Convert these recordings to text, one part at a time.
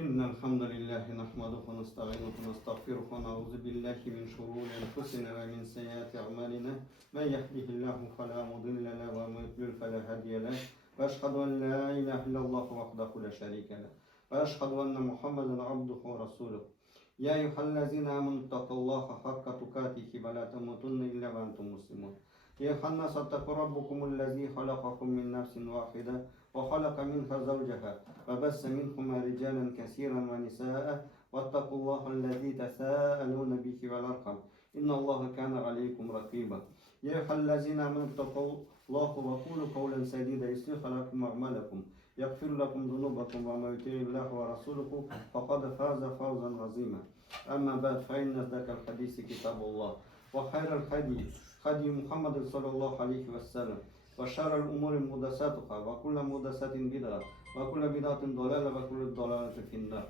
إن الحمد لله نحمده ونستعينه ونستغفره ونعوذ بالله من شرور أنفسنا ومن سيئات أعمالنا من يهده الله فلا مضل له ومن يضلل فلا هادي له وأشهد أن لا إله إلا الله وحده لا شريك له وأشهد أن محمدا عبده ورسوله يا أيها الذين آمنوا اتقوا الله حق تقاته ولا تموتن إلا وأنتم مسلمون يا أيها الناس اتقوا ربكم الذي خلقكم من نفس واحدة وخلق منها زوجها وبث منهما رجالا كثيرا ونساء واتقوا الله الذي تساءلون به والأرحام إن الله كان عليكم رقيبا يا أيها الذين آمنوا اتقوا الله وقولوا قولا سديدا يصلح لكم أعمالكم يغفر لكم ذنوبكم ومن يطع الله ورسوله فقد فاز فوزا عظيما أما بعد فإن أصدق الحديث كتاب الله وخير الهدي هدي محمد صلى الله عليه وسلم وشر الأمور محدثاتها وكل محدثة بدعة وكل بدعة ضلالة وكل ضلالة في النار.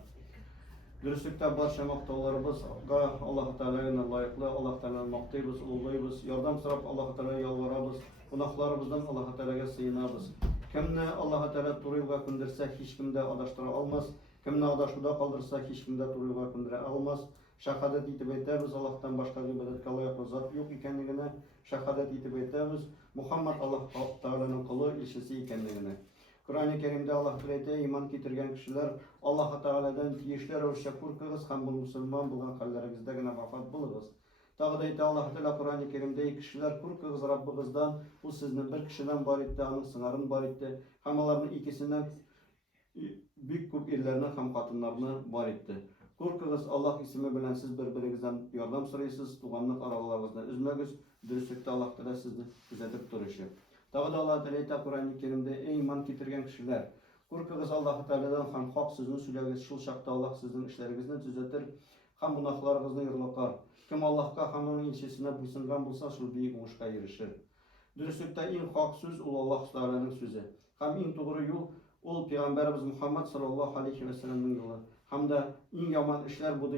Dürüstlükte barcha maqtovlarımızga Allah Teala'ya layıklı, Allah Teala'nı maqtayız, ulug'layız, yordam so'rab Allah Teala'ya yalvaramiz, gunohlarimizdan Allah Teala'ga sığınamiz. Kimni Allah Teala to'g'ri yo'lga ko'ndirsa, hech kimda adashtira olmas, kimni adashuvda qoldirsa, hech kimda to'g'ri yo'lga ko'ndira olmas. Shahodat etib aytamiz, Allohdan boshqa ibodatga loyiq zot yo'q ekanligini shahodat etib aytamiz. Muhammad Allah Teala'nın quli, elchisi ekanligini. Qur'oni Karimda Allah aytadi, iymon keltirgan kishilar Alloh taoladan tegishli ravishda qo'rqig'iz, ham bu musulmon bo'lgan hollaringizdagina vafot bo'ling'iz. Tog'da aytadi Alloh taolo Qur'oni Karimda kishilar qo'rqig'iz Robbingizdan, u sizni bir kishidan bor etdi, uning singari bor etdi, ham ularning ikkisidan büyük ko'p erlarni ham xotinlarni bor etdi. Qo'rqig'iz Alloh ismi bilan siz bir-biringizdan yordam so'raysiz, tuganlik aralaringizni uzmagiz, durustlikda Alloh taolo sizni kuzatib turishi. Tağda Allah Teala Kur'an-ı Kerim'de ey iman getirgen kişiler, korkuguz Allah Teala'dan ham hak sözünü söyleyiniz, şul şakta Allah sizin işlerinizden düzeltir, ham günahlarınızdan yırılakar. Kim Allah'ka ham onun ilçesine buysungan bulsa şul büyük uğuşka erişir. Dürüstlükte en hak söz ol Allah Teala'nın sözü. Ham en doğru yol ol Peygamberimiz Muhammed sallallahu aleyhi ve sellem'in yolu. Ham da en yaman işler bu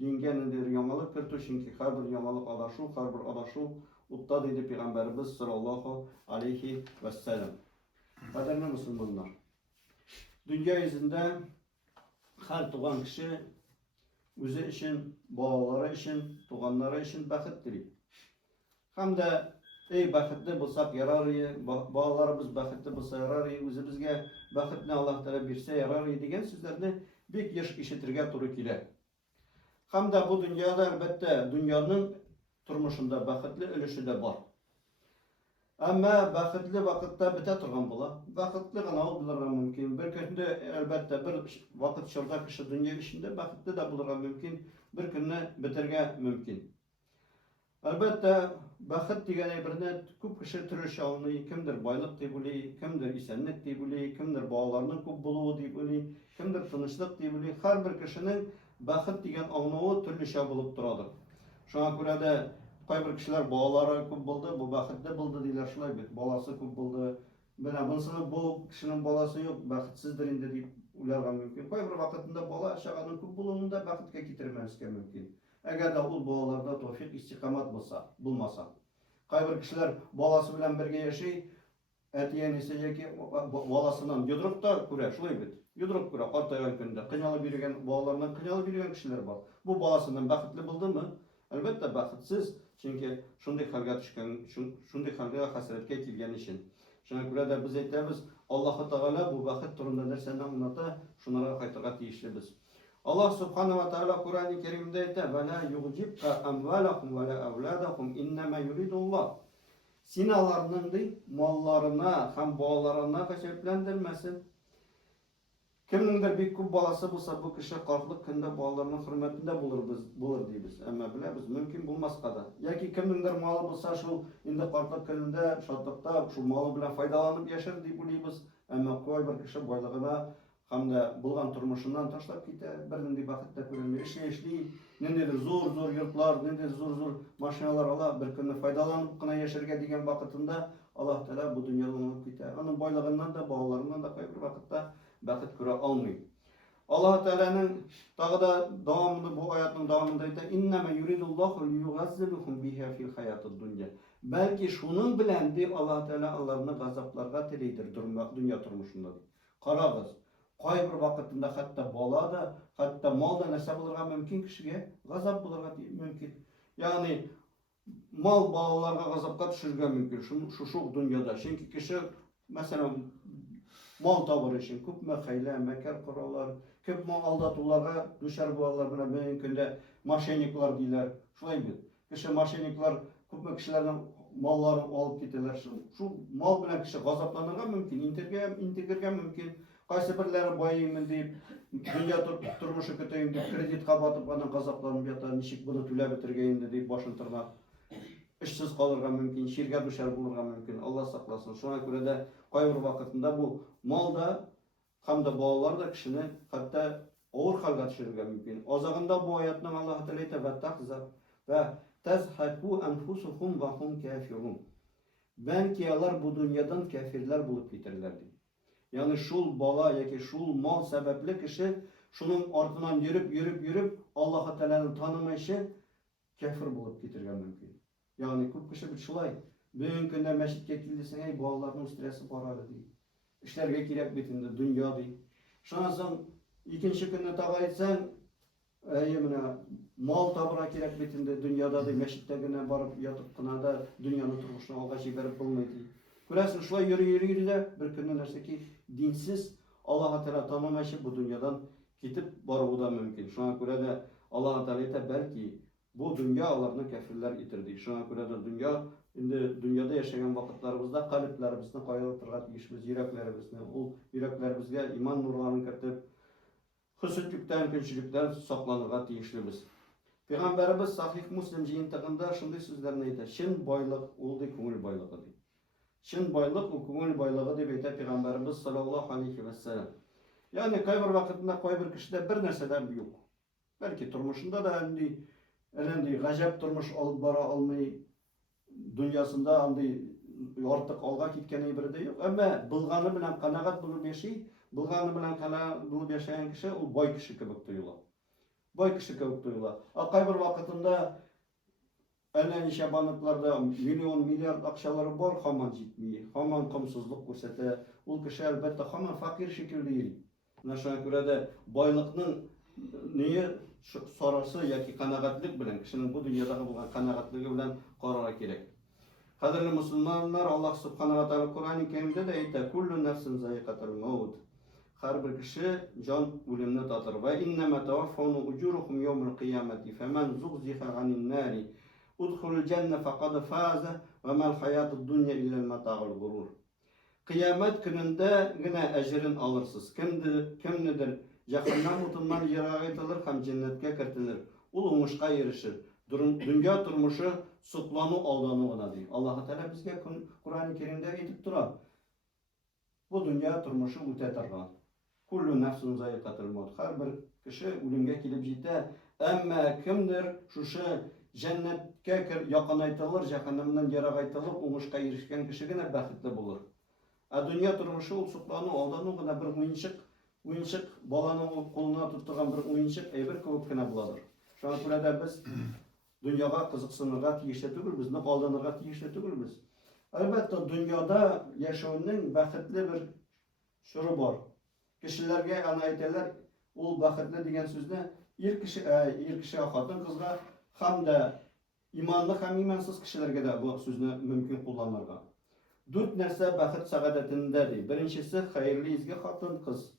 dünyanın yamalık kırtı çünkü her bir yamalık adaşu, her bir adaşu Utta dedi Peygamberimiz sallallahu aleyhi ve sellem. Kaderli Müslümanlar. Dünya yüzünde her tuğan kişi özü için, bağları için, tuğanları için bəxit dilir. Hem de ey bəxitli bulsak yararı, bağlarımız bəxitli bulsa yararı, özümüzge bəxitli Allah Teala birse yararı degen sözlerini bir yaş işitirge turu kiler. Hem de bu dünyada elbette dünyanın turmuşunda bəxitli ölüşü de var. Ama bəxitli vakitte bite turgan bula. Bəxitli gana bulurga mümkün. Bir günde elbette bir vakit şurada kişi dünya işinde bəxitli de bulurga mümkün. Bir günde bitirge mümkün. Elbette bəxit degene birine көп kişi türüşü alınıyor. Kimdir baylık diye biliyor, kimdir isenlik diye biliyor, kimdir bağlarının көп buluğu diye biliyor, kimdir tınışlık diye biliyor. Her bir kişinin bəxit degen anlığı türlü şey bulup duradır. Şuna göre de bir kişiler bağları көп buldu, bu bəxitli buldu deyler şulay bit. Balası көп buldu. Bana bunun bu kişinin balası yok, bəxitsizdir indi deyip ularga mümkün. Bir vakitinde bala şaganın көп bulununda bəxitke getirmezke mümkün. Eğer de o bağlarda tevfik istikamat bulmasa. Bir kişiler balası bilen birge yaşay, etiyen ise ki balasından yudrup da kure şulay bit. Yudrup kure artayan günde kınalı birigen bağlarından kınalı birigen kişiler var. Bu balasından bəxitli buldu mu? Elbette bəxitsiz. Çünkü şunday halga düşkən, şunday halga hasretke kilgen için. Şuna göre de biz aytamiz, Allah Teala bu bəxit turunda nerseni anlata, şunlara qaytarga tiyişlibiz. Allah Subhanahu wa Taala Kur'an-ı Kerim'de aytadi: "Ve la yu'jibka amwalakum ve la awladakum innema yuridullah." Sinalarının mallarına, hem bağlarına kaçırplendirmesin. Kimdir bir көп balası bulsa bu kişi qartlık günde bağlarının hürmetinde bulur deyimiz. Ama bilemiz mümkün bulmaz kadar. Ya ki kimdir malı bulsa şu indi qartlık günde şadlıkta şu malı bilen faydalanıp yaşar deyimiz. Ama koy bir kişi boylığına hem de bulgan turmuşundan taşlap gider. Birinin de vakitte görülmüyor. İşli, nedir zor yurtlar, nedir zor maşinalar ala bir günde faydalanıp kına yaşarga degen vakitinde Allah Teala bu dünyadan olup gider. Onun boylığından da bağlarından da koy bir vakitte bəxit göre almıyor. Allah Teala'nın dağda devamında bu ayetinin devamında ayet: "İnneme yuridullahu liyugazzibuhum biha fil hayatid dunya." Belki şunun bilendi Allah Teala onlarını gazaplarga tileydir dünya turmuşunda. Qaragız, Кай бер вакытында хәтта бала да, хәтта мал да нәрсә булырга мөмкин кешегә, газап булырга мөмкин. Ягъни мал балаларга газапка төшерергә мөмкин шушы дөньяда. Чөнки кеше, мәсәлән, мал табыр өчен күпме хәйлә, мәкер кораллар, күпме алдатуларга дучар булалар, менә бүгенге көндә мошенниклар диләр. Шулай бит. Кеше мошенниклар күпме кешеләрнең малларын алып китәләр. Шул мал белән кеше газапланырга мөмкин, интегергә мөмкин. Кайсы бирләре байымын дип, дөнья тормышы көтәйем дип, кредитка батып, аның газапланып ята, ничек буны түләп бетергә инде дип башын тырнап, эшсез калырга мөмкин, чиргә дучар булырга мөмкин. Алла сакласын. Шуңа күрә дә кайбер вакытында бу мал да һәм дә балалар да кешене хәтта авыр хәлгә төшерергә мөмкин. Азагында бу аятның Аллаһ Тәгалә әйтә: "Ва тахза ва тазхаку анфусухум ва хум кафирун." Бәлки алар бу дөньядан кафирләр булып китерләр ди. Ягъни шул бала яки шул мал сәбәпле кеше шуның артыннан йөреп, Аллаһ Тәгаләне танымыйча кафир булып китергә мөмкин. Ягъни күп кеше бит шулай. Бүгенге көндә мәчеткә килдесең, "Эй, балаларның стрессы бар әле" ди. Эшләргә кирәк бит инде дөнья ди. Шуннан соң икенче көнне тагы әйтсәң, "Әйе, менә мал табырга кирәк бит инде дөньяда" ди. Мәчеттә генә барып ятып кына да дөньяны тормышны алга җибәреп булмый ди. Күрәсең, шулай йөри дә бер көнне нәрсәки динсез, Аллаһ Тәгалә танымыйча бу дөньядан китеп баруы да мөмкин. Шуңа күрә дә Аллаһ Тәгалә әйтә: "Бәлки бу дөнья аларны кафирләр итер" ди. Шуңа күрә дә дөньяда яшәгән вакытларыбызда калебләребезне кайгыртырга тиешбез, йөрәкләребезне. Ул йөрәкләребезгә иман нурларын кертеп, хөсетлектән, көнчелектән сакланырга тиешлебез. Пәйгамбәребез Сахих Муслим җыентыгында шундый сүзләрне әйтә: "Чын байлык ул ди күңел байлыгы" ди. Чын байлык ул күңел байлыгы дип әйтә Пәйгамбәребез саллаллаһу алейхи ва саллям. Ягъни кайбер вакытында кайбер кешедә бер нәрсә дә юк. Бәлки тормышында да андый гаҗәп тормыш алып бара алмый, дөньясында андый артык алга киткән әйбер дә юк. Әмма булганы белән канагать булып яши, булганы белән канагать булып яшәгән кеше ул бай кеше кебек тоела. Бай кеше кебек тоела. Кайбер вакытында әллә ничә банкларда миллион, миллиард акчалары бар, һаман җитми, һаман комсызлык күрсәтә. Ул кеше әлбәттә һаман факир шикелле йөри. Шуңа күрә дә байлыкның ние сарасы яки канагатлык белән, кешенең бу дөньядагы булган канагатлыгы белән карарга кирәк. Кадерле мөселманнар, Аллаһ Субханаһу ва Тааля Кур'ан-ы Кәримдә дә әйтә: "Куллу нафсин заиқатул маут." Һәрбер кеше җан үлемне татыр. "Ва иннама таваффауна уҗурухум йаумал қиямати, фаман зухзиха анин нари, удхулул җанна фақад фаза, ва мал хаятуд дунья илля матаъул гурур." Кыямат көнендә генә әҗрен алырсыз. Кемнедер җәһәннәм утыннан ерагайтылыр һәм җәннәткә кертелер. Ул уңышка ирешер. Дөнья тормышы соклану, алдану гына ди. Аллаһ Тәгалә безгә Кур'ан-ы Кәримдә әйтеп тора. Бу дөнья тормышы үтә торган. Куллу нафсин заиқатул маут. Һәрбер кеше үлемгә килеп җитә. Әмма кемдер шушы җәннәткә якынайтылыр, җәһәннәмнән ерагайтылып, уңышка ирешкән кеше генә бәхетле булыр. Дөнья тормышы ул соклану, алдану гына, бер уенчык, баланың кулына тоттырган бер уенчык әйбер кебек кенә буладыр. Шуңа күрә дә без дөньяга кызыксынырга тиешле түгелбез, нык алданырга тиешле түгелбез. Әлбәттә, дөньяда яшәүнең бәхетле бер чоры бар. Кешеләргә аны әйтәләр, ул бәхетле дигән сүзне ир кеше, хатын кызга һәм дә иманлы һәм имансыз кешеләргә дә бу сүзне мөмкин кулланырга. 4 нәрсә бәхет сәгадәтендә ди. Беренчесе хәерле изге хатын кыз.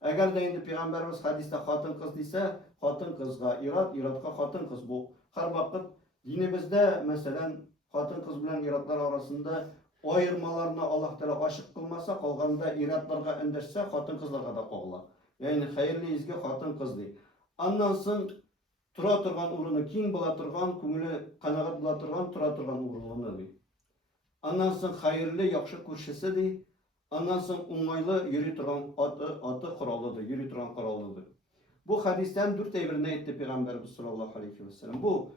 Әгәр дә инде Пәйгамбәрбез хадистә хатын кыз дисә, хатын кызга, иратка хатын кыз бу. Һәр вакыт динебездә, мәсәлән, хатын кыз белән иратлар арасында аермаларны Аллаһ Тәгалә ачык кылмаса, калганда иратларга эндәшсә, хатын кызларга да кагыла. Ягъни хәерле изге хатын кыз ди. Аннан соң тора торган урыны киң була торган, күңеле канагат була торган, тора торган урыны ди. Аннан соң хәерле, яхшы күршесе ди. Аннан соң уңайлы йөри торган аты кораллыдыр, йөри торган кораллыдыр. Бу хадистән 4 әйберне әйтте Пәйгамбәрбез саллаллаһу алейхи ва саллям. Бу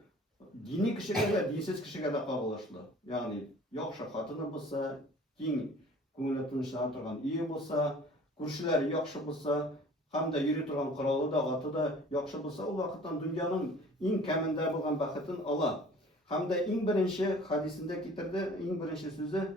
дини кешегә дә, динсез кешегә дә кагылышлы. Ягъни яхшы хатыны булса, киң күңеле тынычлана торган ие булса, күршеләре яхшы булса, һәм дә йөри торган коралы да, аты да яхшы булса, ул вакыттан дөньяның иң кәмендә булган бәхетен ала. Һәм дә иң беренче хадисендә китерде, иң беренче сүзе,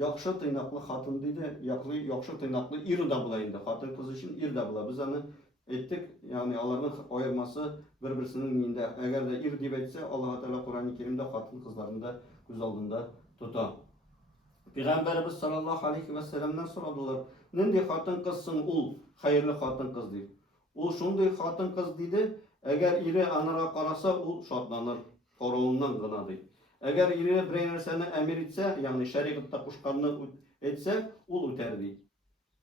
Яхшы тыйнаклы хатын диде, яхшы тыйнаклы ир да була инде. Хатын кыз өчен ир да була. Без аны әйттек, ягъни аларның аермасы бер-берсенең нинде. Әгәр дә ир дип әйтсә, Аллаһ Тәала Кур'ан-ы Кәримдә хатын кызларын да күз алдында тота. Пәйгамбәрбез саллаллаһу алейхи ва салламнан сорадылар. Нинди хатын кызсың ул? Хәерле хатын кыз дип. Ул шундый хатын кыз диде, әгәр ире анара караса, ул шатланыр, каравыннан гына ди. Әгәр ире бер нәрсәне әмир итсә, ягъни шәригатьтә кушканны әйтсә, ул үтәр ди.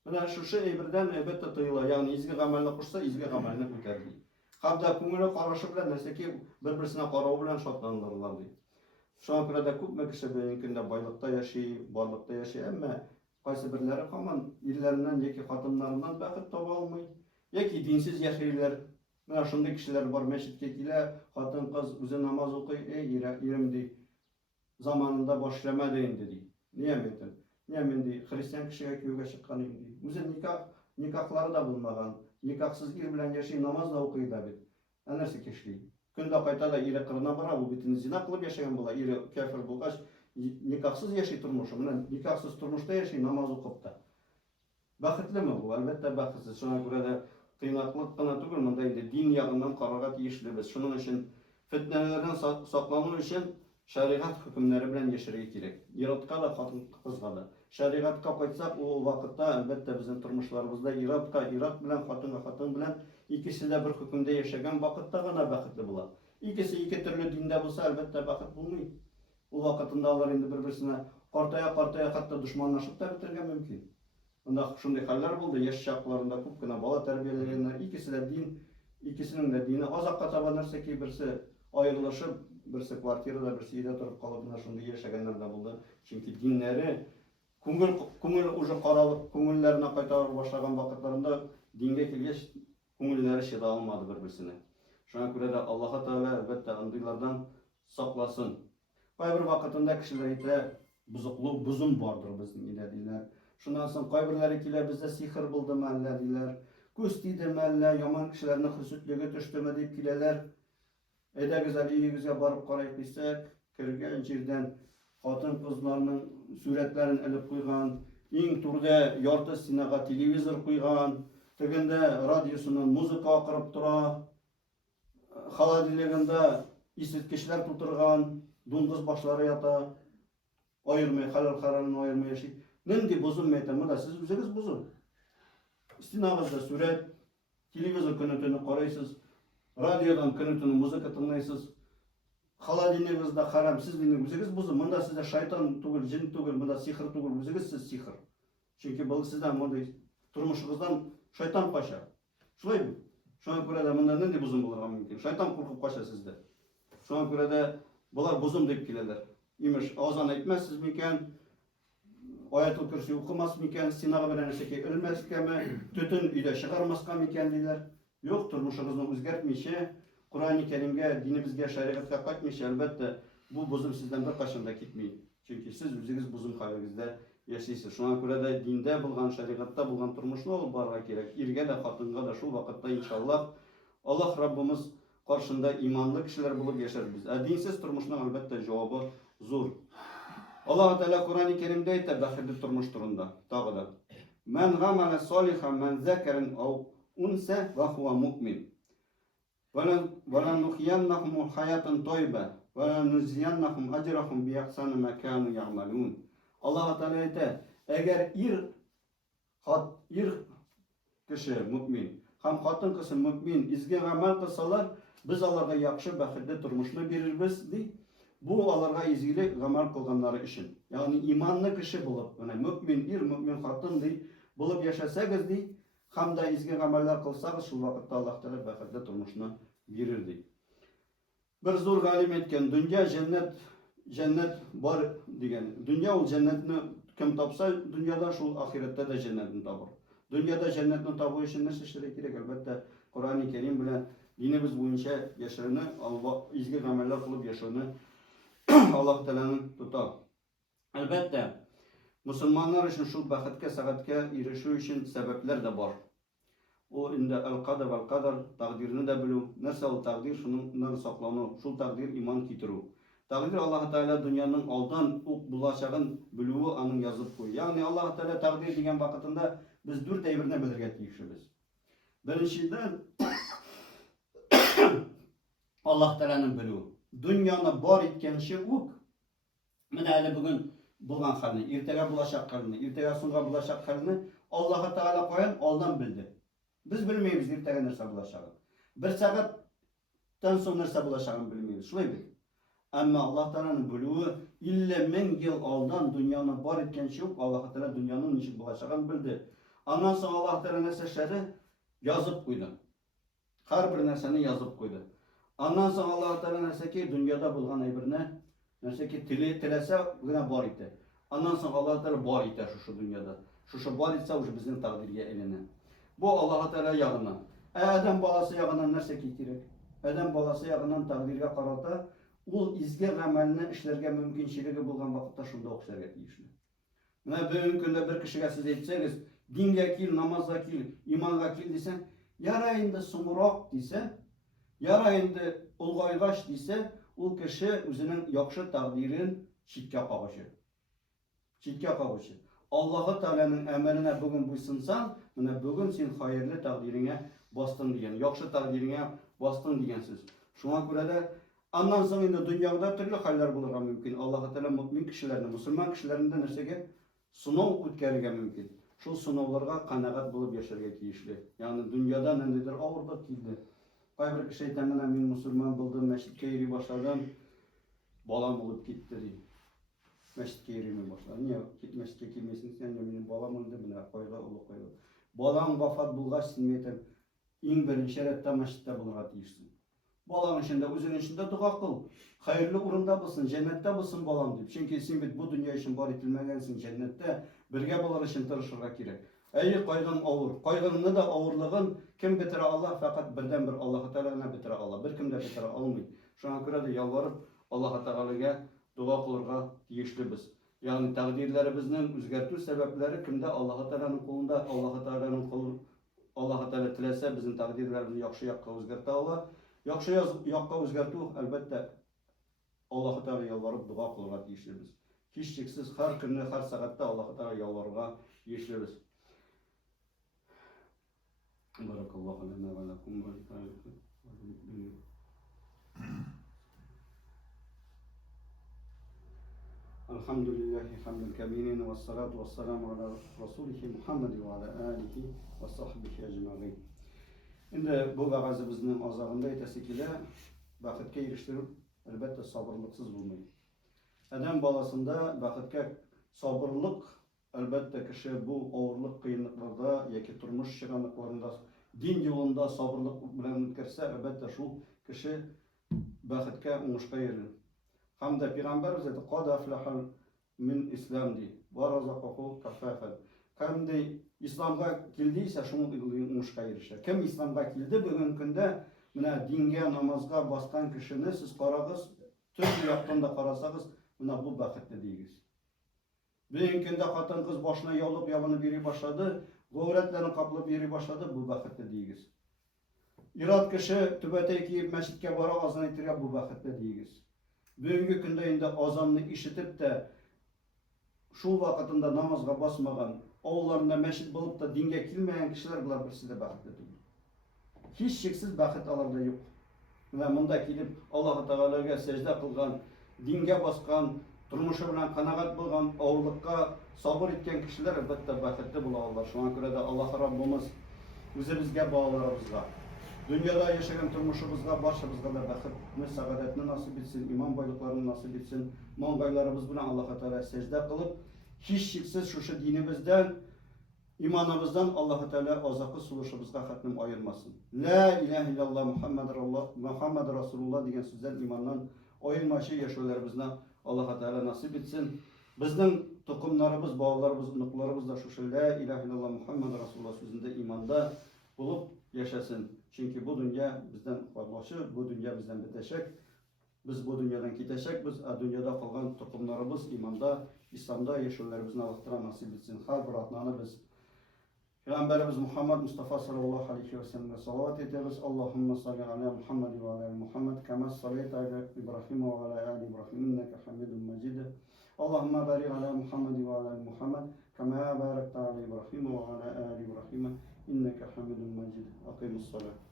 Менә шушы әйбердән әлбәттә тыела, ягъни изге гамәлне кушса, изге гамәлне үтәр ди. Хәтта күңеле карашы белән нәрсәки бер-берсенә карау белән шатланырлар ди. Шуңа күрә дә күпме кеше бөенкендә байлыкта яши, барлыкта яши, әмма кайсы берләре һаман ирләреннән яки хатыннарыннан бәхет таба алмый, яки динсез яшиләр. Менә шундый кешеләр бар, мәчеткә килә, хатын кыз үзе намаз укый, ирем ди. Zamanında başlamadı indi. Niye miydi? Niye miydi? Hristiyan kişiye köyüge çıkan indi. Üze nikahları da bulmadan, nikahsız ir bilen yaşayıp namaz da okuydu da bit. Enersi kişiliği. Künde kayta da iri kırına bara bu bitini zina kılıp yaşayan bula, iri kafir bulgaç, nikahsız yaşayıp durmuş. Nikahsız durmuşta yaşayıp namaz okup da. Bakıtlı mı bu? Elbette bakıtsız. Şuna göre de kıynaklık kına tügül mü deydi. Din yağından karağa tiyişli biz. Şunun için fitnelerden saklanır için şariat hükümleri bilen yaşarıya gerek. İratka da kadın kızga da. Şariatka koysak o vakitte elbette bizim turmuşlarımızda irat bilen kadın bilen ikisi de bir hükümde yaşayan vakitte gana bakıtlı bular. İkisi iki türlü dinde bulsa elbette bakıt bulmuyor. O vakitinde alır indi birbirine kartaya hatta düşmanlaşıp da bitirgen mümkün. Bunda şunday haller buldu. Yaş şartlarında kupkına bala terbiyelenenler ikisi de din, ikisinin de dini azakka tabanırsa ki birisi ayrılışıp birisi kvartirada, birisi ide turup kalıbına şunda yaşayanlar da buldu. Çünkü dinleri, көңіл уже қаралып, көңіллеріне қайтарып башлаған вақыттарында dinге келгеш көңіллері шыда алмады бір-бірсіне. Шуңа күрә дә Аллаһ Тәала әлбәттә андыйлардан сакласын. Кайбер вакытында кешеләр әйтә, бузыклык, бузым бардыр безнең илдә диләр. Шуннан соң кайберләре килә, бездә сихер булдымы әллә диләр. Күз тидеме әллә, яман кешеләрне хөсүтлеге төштеме дип киләләр. Әйдәгез әле өегезгә барып карайык дисәк, кергән җирдән хатын кызларның сүрәтләрен элеп куйган, иң түрдә ярты стенага телевизор куйган, тегендә радиосыннан музыка акырып тора, холодильнигында исеткечләр тутырган, дуңгыз башлары ята, аермый, халал харалын аермый яши. Нинди бузым әйтәм, монда сез үзегез бузым. Стенагызда сүрәт, телевизор көне-төне карайсыз, радиодан көне-төне музыка тыңлайсыз. Холодильнигызда харам, siz dinle үзегез бузым. Монда сездә шайтан түгел, җин түгел, монда сихр түгел, үзегез сез сихр. Чөнки бу сездән монда тормышыгыздан шайтан кача. Шулаймы? Шуңа күрә дә монда нинди бузым булырга мөмкин? Шайтан куркып кача сездә. Шуңа күрә дә булар бузым дип киләләр. Имеш, азан әйтмәссез микән? Аятул Курси укымас микән? Стенага белән шәкәй ölмәскәме? Төтен өйдә чыгармаска микән диләр. Юк, тормышыгызны үзгәртмичә, Kur'an-ı Kerim'e, dinimizge, şeriatga kaçmış elbette bu bozum sizden bir kaçında gitmeyin. Çünkü siz özünüz bozum halinizde yaşaysınız. Şuna göre de dinde bulgan, şeriatta bulgan turmuşlu olup barga gerek. İrge de hatınga da şu vakitte inşallah Allah Rabbimiz karşında imanlı kişiler bulup yaşar biz. Dinsiz turmuşluğun elbette cevabı zor. Allah Teala Kur'an-ı Kerim'de ise bahidi turmuş turunda. Tağda. Men gamale salihan men zekerin av unse ve huve mu'min. وَلَنُحْيَنَّهُمُ حَيَاةً طَيِّبَةً وَلَنُجْزِيَنَّهُمْ أَجْرَهُمْ بِأَحْسَنِ مَا كَانُوا يَعْمَلُونَ. Allah Teala ayet: eğer ir kişi mümin, hem hatın kişi mümin izge amel kılsalar, biz onlara yaxşı baxtlı turmuşnu beririz di. Bu onlara izgilik amel kılganları için. Yani imanlı kişi bulup, mümin ir, mümin hatın di, bulup yaşasagız di, hem de izge ameller kılsagız şu vakitte Allah Teala baxtlı turmuşnu verirdi. Bir zor galim etken dünya cennet var degen. Dünya o cennetini kim tapsa dünyada şu ahirette de cennetini tapar. Dünyada cennetini tabu için ne işleri gerek elbette Kur'an-ı Kerim bilen dinimiz boyunca yaşarını, izgi ameller kılıp yaşarını Allah Teala'nın tutar. Elbette Müslümanlar için şu bakitka saatka erişu için sebepler de var. O indi el-qadar vel-qadar takdirini de bilu. Nasıl takdir şunun saklanı, şu takdir iman kitiru. Takdir Allah Teala dünyanın aldan bulaşağın buluğu anın yazıp koy. Yani Allah Teala takdir diyen vakitinde biz dört devirne belirget yiyişimiz. Birinciden Allah Teala'nın buluğu. Dünyana bar etken şey uk. Mine hele bugün bulgan halini, irtega bulaşak halini, irtega sunga bulaşak halini Allah Teala koyan aldan bildi. Biz bilmeyiz irtega nerse bulaşağını. Bir saattan sonra nerse bulaşağını bilmeyiz. Şöyle bir. Ama Allah Teala'nın buluğu illa 1000 yıl aldan dünyanın var etken şey yok. Allah Teala dünyanın niçin bulaşacağını bildi. Ondan sonra Allah Teala neyse şeyde yazıp koydu. Her bir nerseni yazıp koydu. Ondan sonra Allah Teala neyse ki dünyada bulgan eybirine neyse ki tilese bugüne var etti. Ondan sonra Allah Teala var etti şu dünyada. Şu var etse o bizim takdirge eline. Bu Allah Teala yağından. Adam balası yağından neyse ki gerek. Adam balası yağından takdirge karata ul izge ameline işlerge mümkünçiligi bulgan vakitte şunda okşarga deyişli. Mine bugün günde bir kişiye siz etseniz dinge kil, namazga kil, imanga kil desen yarayında sumurak dese, yarayında ulgaygaş dese, ul kişi özünün yakşı takdirin çitke kavuşu. Çitke kavuşu. Allah-u Teala'nın emeline bugün buysunsan, mine bugün sen hayırlı takdirine bastın diyen, yakşı takdirine bastın diyen söz. Şuna göre de ondan sonra indi dünyada türlü haller bulurga mümkün. Allah-u Teala mümin kişilerini, Müslüman kişilerinden nersege sınav ötkerge mümkün. Şu sınavlarga kanaat bulup yaşarga tiyişli. Yani dünyada nendedir ağırda kildi. Kaybır kişi aytangan men Müslüman buldum, meşritke yeri başladım, balam olup gitti diye. Meşritke yerimi başladım. Niye meşritke kilmesin sen de benim balam oldu bile koyga ulu koyga. Balam vafat bulgaç sinmetem. İn birinci şerette meşritte bulurga tiyişli. Balan içinde, özünün içinde dua kıl. Hayırlı urunda bulsun, cennette bulsun balam deyip. Çünkü sen bu dünya için var etilmegensin cennette. Birge bular için tırışırga gerek. Ey koygun ağır. Koygununu da ağırlığın kim bitire Allah fakat birden bir Allah-u Teala'na bitire Allah. Bir kim de bitire almıyor. Şuna göre de yalvarıp Allah-u Teala'ya dua kılırga tiyişli biz. Yani takdirlerimizin özgertü sebepleri kimde Allah-u Teala'nın kolunda, Allah-u Teala'nın kolu, Allah-u Teala tilese bizim takdirlerimizi yakşı yakka özgerti Allah. Yakşı yakka özgerti elbette Allah-u Teala yalvarıp dua kılırga tiyişli biz. Hiç şeksiz her günü, her saatte Allah-u Teala yalvarırga tiyişli biz. Barakallahu lana ve lekum ve Elhamdülillahi hamdül keminin ve salatu ve selamu ala Resulihi Muhammed ve ala alihi ve sahbihi ecma'in. Şimdi bu gazımızın azağında etesikile vakitte eriştirip elbette sabırlıksız bulmayı. Adam balasında vakitte sabırlık elbette kişi bu ağırlık kıyınlıklarda yaki turmuş çıkanlıklarında din yolunda sabırlık bilen ötkürse elbette şu kişi vakitte uğuşka yerir. Hem de Peygamber bize de قَدْ أَفْلَحَ min İslam diye. وَرَزَقَهُ كَفَافًا. Hem de İslam'a kildiyse şunu uğuşka erişir. Kim İslam'a kildi bugün günde dinge, namazga baskan kişini siz karağız, Türk yaptığında karasanız bu vakitli değiliz. Bugün günde kadın kız başına yolup yalanı biri başladı, gavretlerini kapılıp biri başladı, bu vakitli değiliz. İrat kişi tübeteki meşitke bara azan etiriyor, bu vakitli değiliz. Bugünkü günde indi azanını işitip de şu vakitinde namazga basmagan, oğullarında meşit bulup da dinge kilmeyen kişiler bunlar birisi de vakitli değil. Hiç şeksiz vakit alarda yok. Ve bunda kilip Allah-u Teala'ya secde kılgan, dinge baskan, turmuşu bilen kanaat bulgan, oğullıkka sabır etken kişiler elbette vakitli bulağlar. Şuna göre de Allah Rabbimiz bizge bağlarımızga, dünyada yaşayan turmuşumuzga, başımızga da vakitini, saadetini nasip etsin, iman boylıklarını nasip etsin. Mongaylarımız bilen Allah-u Teala secde kılıp, hiç şeksiz şu dinimizden, İmanımızdan Allah-u Teala azakı suluşumuzga hatmim ayırmasın. La ilahe illallah Muhammed Resulullah diyen sözler imandan ayırmaşı yaşıyorlarımızdan Allah-u Teala nasip etsin. Bizden tokumlarımız, bağlarımız, nuklarımız da şu la ilahe illallah Muhammed Resulullah sözünde imanda bulup yaşasın. Çünkü bu dünya bizden başlaşı, bu dünya bizden bitecek. Biz bu dünyadan gidecek, biz dünyada kalan tokumlarımız imanda, İslam'da yaşıyorlarımızdan Allah-u Teala nasip etsin. Hal bırakmanı biz Peygamberimiz Muhammed Mustafa sallallahu aleyhi ve sellem'e salavat ederiz. Allahümme salli ala Muhammed ve ala Muhammed kema sallaita ala İbrahim ve ala ali İbrahim inneke hamidun mecid. Allahümme barik ala Muhammed ve ala Muhammed kema barakta ala İbrahim ve ala ali İbrahim inneke hamidun mecid. Akimus salat.